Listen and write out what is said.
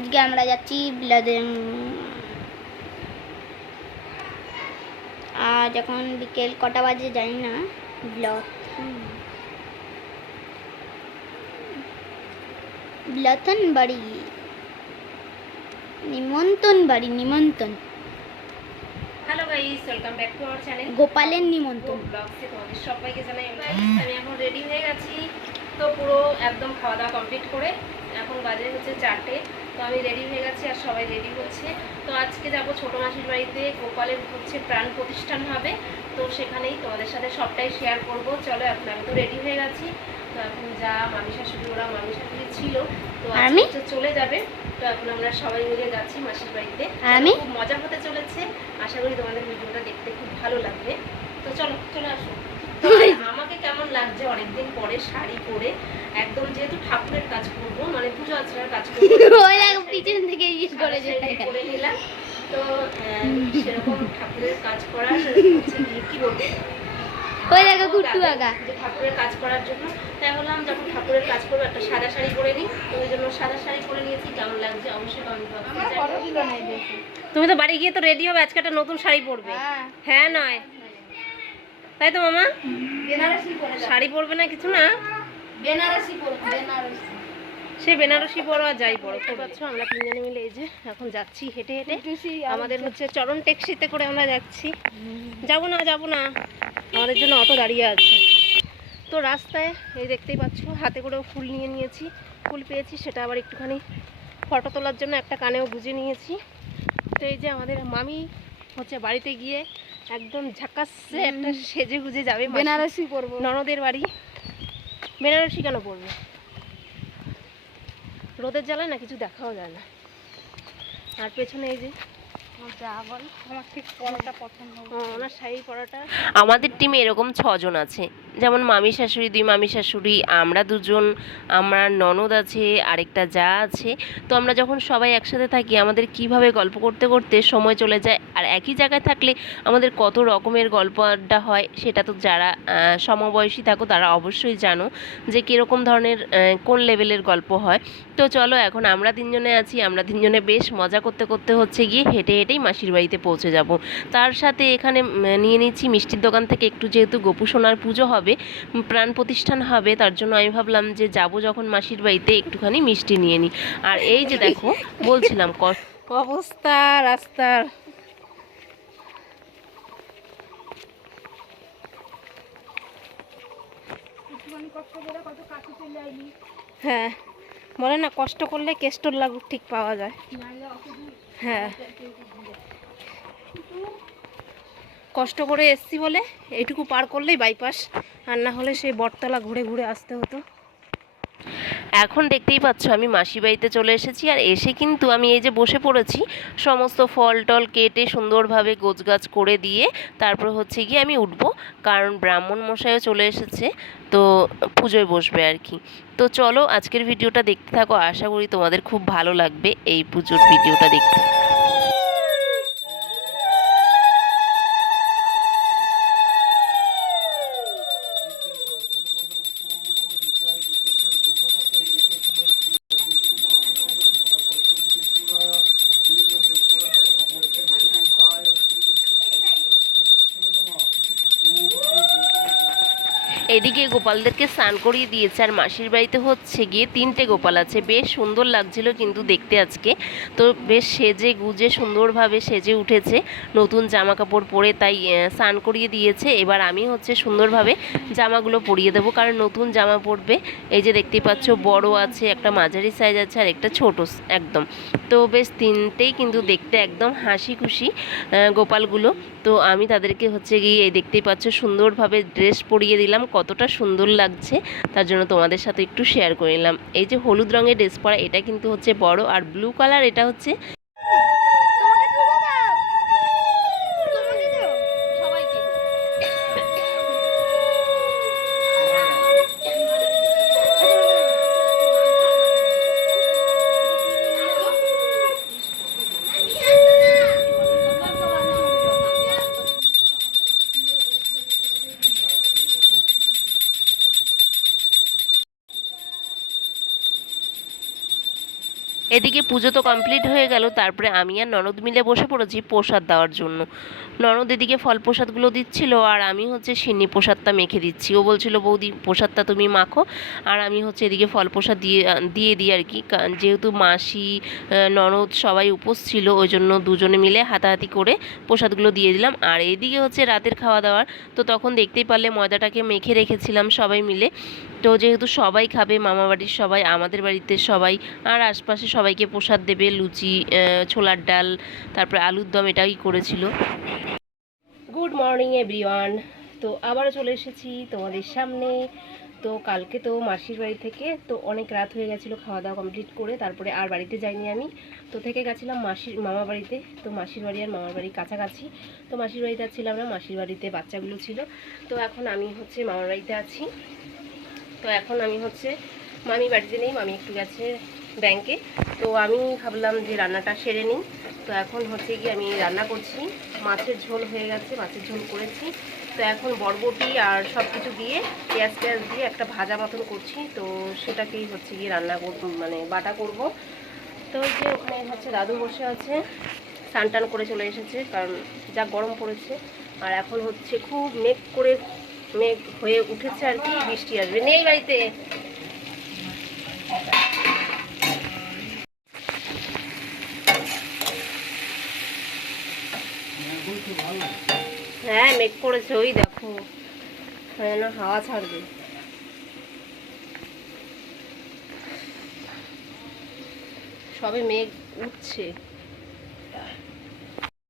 আজকে আমরা যাচ্ছি আজ এখন বিকেল কটা বাজে জানি না। ব্লথন বাড়ি, নিমন্ত্রণ বাড়ি, নিমন্ত্রণ। Hello guys, welcome back to our channel গোপালের নিমন্ত্রণ ব্লগসে তোমাদের সবাইকে জানাই। আমি এখন রেডি হয়ে গেছি, তো পুরো একদম খাওয়া দাওয়া কমপ্লিট করে এখন বাজে হচ্ছে 4টে। তো আমি রেডি হয়ে গেছি আর সবাই রেডি হচ্ছে। তো আজকে যাব ছোটো মাসির বাড়িতে, গোপালের হচ্ছে প্রাণ প্রতিষ্ঠান হবে, তো সেখানেই তোমাদের সাথে সবটাই শেয়ার করব। চলো এখন আমি তো রেডি হয়ে গেছি। তো এখন যা মামি শাশুড়ি, ওরা মামি শাশুড়ি ছিল, তো আমি চলে যাবে। তো এখন আমরা সবাই মিলে যাচ্ছি মাসির বাড়িতে। আমি খুব মজা হতে চলেছে, আশা করি তোমাদের ভিডিওটা দেখতে খুব ভালো লাগবে। তো চলো চলে আসো। আমাকে কেমন লাগছে অনেকদিন পরে শাড়ি পরে, একদম যেহেতু ঠাকুরের কাজ করবো, মানে পুজো আর্চনার কাজ করবো, পিছন থেকে করে নিলাম। তো সেরকম ঠাকুরের কাজ করার কি বলবো, ঠাকুরের কাজ করার জন্য তাই বললাম যখন ঠাকুরের কাজ করবো একটা সাদা শাড়ি পরে নিই, তো ওই জন্য সাদা শাড়ি পরে নিয়েছি। কেমন লাগছে অবশ্যই কমেন্ট বক্সে। তুমি তো বাড়ি গিয়ে তো রেডি হবে, আজকে একটা নতুন শাড়ি পরবে। হ্যাঁ নয় তাই তো মামা? শাড়ি পরবে না কিছু না, বেনারসি পরবে। সে বেনারসি পরো আর যাই পরো। তো পাচ্ছ আমরা তিনজনে মিলে এই যে এখন যাচ্ছি হেঁটে হেঁটে। আমাদের হচ্ছে চরণ ট্যাক্সিতে করে আমরা যাচ্ছি। যাবো না আমাদের জন্য অটো দাঁড়িয়ে আছে। তো রাস্তায় এই দেখতেই পাচ্ছ হাতে করেও ফুল নিয়ে নিয়েছি, ফুল পেয়েছি, সেটা আবার একটুখানি ফটো তোলার জন্য একটা কানেও গুঁজে নিয়েছি। তো এই যে আমাদের মামি হচ্ছে বাড়িতে গিয়ে একদম ঝাকাসে একটা সেজে গুজে যাবে, বেনারসি পরবো। ননদের বাড়ি বেনারসি কেন পরবে? রোদের জ্বালায় না কিছু দেখাও যায় না। আর পেছনে এই যে আমাদের টিমে এরকম 6 জন আছে, যেমন মামি শাশুড়ি, 2 মামি শাশুড়ি, আমরা 2 জন, আমার ননদ আছে, আরেকটা যা আছে। তো আমরা যখন সবাই একসাথে থাকি আমাদের কিভাবে গল্প করতে করতে সময় চলে যায়। আর একই জায়গায় থাকলে আমাদের কত রকমের গল্প আড্ডা হয়, সেটা তো যারা সমবয়সী থাকো তারা অবশ্যই জানো যে কীরকম ধরনের কোন লেভেলের গল্প হয়। তো চলো এখন আমরা 3 জনে আছি, আমরা 3 জনে বেশ মজা করতে করতে হচ্ছে গিয়ে হেঁটে হেঁটেই মাসির বাড়িতে পৌঁছে যাব। তার সাথে এখানে নিয়ে নিচ্ছি মিষ্টির দোকান থেকে একটু, যেহেতু গোপু সোনার পুজো হবে, প্রাণ প্রতিষ্ঠান হবে, তার জন্য আমি ভাবলাম যে যাব যখন মাসির বাড়িতে একটুখানি মিষ্টি নিয়ে নিই। আর এই যে দেখো বলছিলাম অবস্থা রাস্তার, হ্যাঁ বলে না কষ্ট করলে কেষ্টর লাগুক ঠিক পাওয়া যায়। হ্যাঁ কষ্ট করে এসছি বলে এইটুকু পার করলেই বাইপাস, আর না হলে সেই বটতলা ঘুরে ঘুরে আসতে হতো। এখন দেখতেই পাচ্ছ আমি মাসি বাড়িতে চলে এসেছি, আর এসে কিন্তু আমি এই যে বসে পড়েছি, সমস্ত ফল টল কেটে সুন্দরভাবে গোছগাছ করে দিয়ে তারপর হচ্ছে গিয়ে আমি উঠবো, কারণ ব্রাহ্মণ মশাইও চলে এসেছে, তো পুজোয় বসবে আর কি। তো চলো আজকের ভিডিওটা দেখতে থাকো, আশা করি তোমাদের খুব ভালো লাগবে এই পুজোর ভিডিওটা দেখতে। এদিকে গোপালদেরকে স্নান করিয়ে দিয়েছে, আর মাসির বাড়িতে হচ্ছে গিয়ে 3টে গোপাল আছে, বেশ সুন্দর লাগছিল কিন্তু দেখতে আজকে। তো বেশ সেজে গুজে সুন্দরভাবে সেজে উঠেছে, নতুন জামা কাপড় পরে, তাই স্নান করিয়ে দিয়েছে। এবার আমি হচ্ছে সুন্দরভাবে জামাগুলো পরিয়ে দেবো, কারণ নতুন জামা পরবে। এই যে দেখতেই পাচ্ছ বড় আছে, একটা মাঝারি সাইজ আছে, আর একটা ছোট একদম। তো বেশ 3টেই কিন্তু দেখতে একদম হাসি খুশি গোপালগুলো। তো আমি তাদেরকে হচ্ছে গিয়ে এই দেখতেই পাচ্ছ সুন্দরভাবে ড্রেস পরিয়ে দিলাম, কতটা সুন্দর লাগছে তার জন্য তোমাদের সাথে একটু শেয়ার করে নিলাম। এই যে হলুদ রঙের ড্রেস পরা, এটা কিন্তু হচ্ছে বড়, আর ব্লু কালার এটা হচ্ছে এদিকে পুজো তো কমপ্লিট হয়ে গেল, তারপরে আমি আর ননদ মিলে বসে পড়েছি প্রসাদ দেওয়ার জন্য। ননদ এদিকে ফল প্রসাদগুলো দিচ্ছিল আর আমি হচ্ছে সিন্নি প্রসাদটা মেখে দিচ্ছি। ও বলছিল বৌদি প্রসাদটা তুমি মাখো, আর আমি হচ্ছে এদিকে ফল প্রসাদ দিয়ে দিই আর কি। যেহেতু মাসি ননদ সবাই উপোস ছিল, ওই জন্য দুজনে মিলে হাতাহাতি করে প্রসাদগুলো দিয়ে দিলাম। আর এইদিকে হচ্ছে রাতের খাওয়া দাওয়ার, তো তখন দেখতেই পারলে ময়দাটাকে মেখে রেখেছিলাম সবাই মিলে। তো যেহেতু সবাই খাবে, মামা বাড়ির সবাই, আমাদের বাড়িতে সবাই, আর আশপাশে সবাইকে প্রসাদ দেবে, লুচি, ছোলার ডাল, তারপরে আলুর দম, এটাই করেছিল। Good morning everyone. তো আবারও চলে এসেছি তোমাদের সামনে। তো কালকে তো মাসির বাড়ি থেকে তো অনেক রাত হয়ে গেছিলো খাওয়া দাওয়া কমপ্লিট করে, তারপরে আর বাড়িতে যাইনি আমি। তো থেকে গেছিলাম মামা বাড়িতে। তো মাসির বাড়ি আর মামার বাড়ি কাছাকাছি। তো মাসির বাড়িতে ছিলাম না, মাসির বাড়িতে বাচ্চাগুলো ছিল। তো এখন আমি হচ্ছে মামার বাড়িতে আছি। তো এখন আমি হচ্ছে মামি বাড়িতে নেই, মামি একটু গেছে ব্যাংকে। তো আমি ভাবলাম যে রান্নাটা সেরে নিই। তো এখন হচ্ছে কি আমি রান্না করছি, মাছের ঝোল হয়ে গেছে, মাছের ঝোল করেছি। তো এখন বরবটি আর সব কিছু দিয়ে পেঁয়াজ দিয়ে একটা ভাজা মতন করছি। তো সেটাকেই হচ্ছে গিয়ে রান্না মানে বাটা করব। তো ওই যে ওখানে হচ্ছে দাদু বসে আছে, স্নান টান করে চলে এসেছে, কারণ যা গরম পড়েছে। আর এখন হচ্ছে খুব মেঘ হয়ে উঠেছে আর কি, বৃষ্টি আসবে। নেই বাড়িতে। হ্যাঁ মেঘ করেছে, ওই দেখো না হাওয়া ছাড়বে। সবে মেঘ উঠছে।